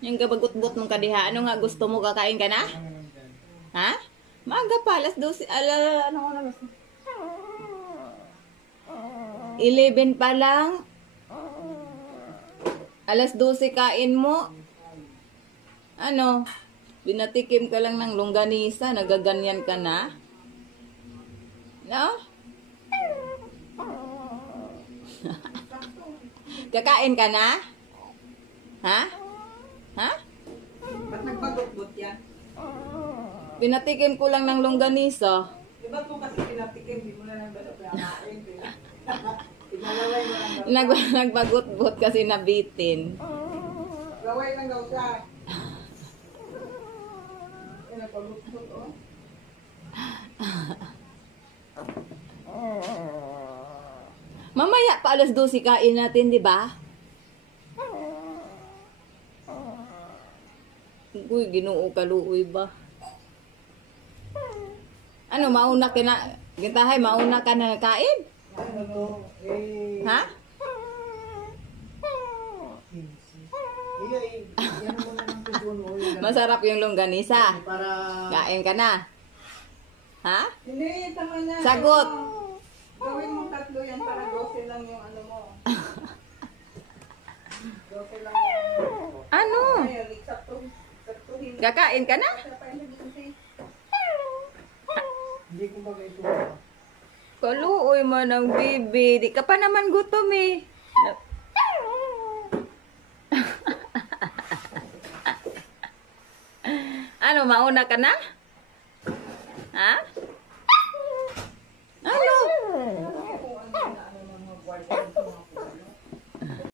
Yung gabagot-bot mong kadiha. Ano nga gusto mo? Kakain ka na? Ha? Maaga pa. Alas 12. Ano nga gusto? 11 pa lang. Alas 12 kain mo. Ano? Binatikim ka lang ng longganisa. Nagaganyan ka na? No? Kakain ka na? Ha? Ha? Ba't nagbagot-bot yan? Pinatikim ko lang ng longganisa. Di ba kung kasi pinatikim, di mo na nang bato pinakain. Pinalaway mo lang daw. Nagbagot-bot kasi nabitin. Laway lang daw siya. Nagbagot-bot, oh. Mamaya pa alas 12 kain natin, di ba? Uy, Ginoo kaluoy ba? Ano, mauna ka na? Gintahay, mauna ka na kain? Ano, eh... Ha? Yan mo na ng tubuno. Masarap yung longganisa. Para... Kain ka na. Ha? Hindi, tama na. Sagot. Gawin mong 3 yan para 12 lang yung ano mo. 12 lang yung... Ano? Ayun, saktuhin. Kakain ka na? Hindi ko ba ito? Kaluoy man ang bibi. Di ka pa naman gutom eh. Ano, mauna ka na? Ha?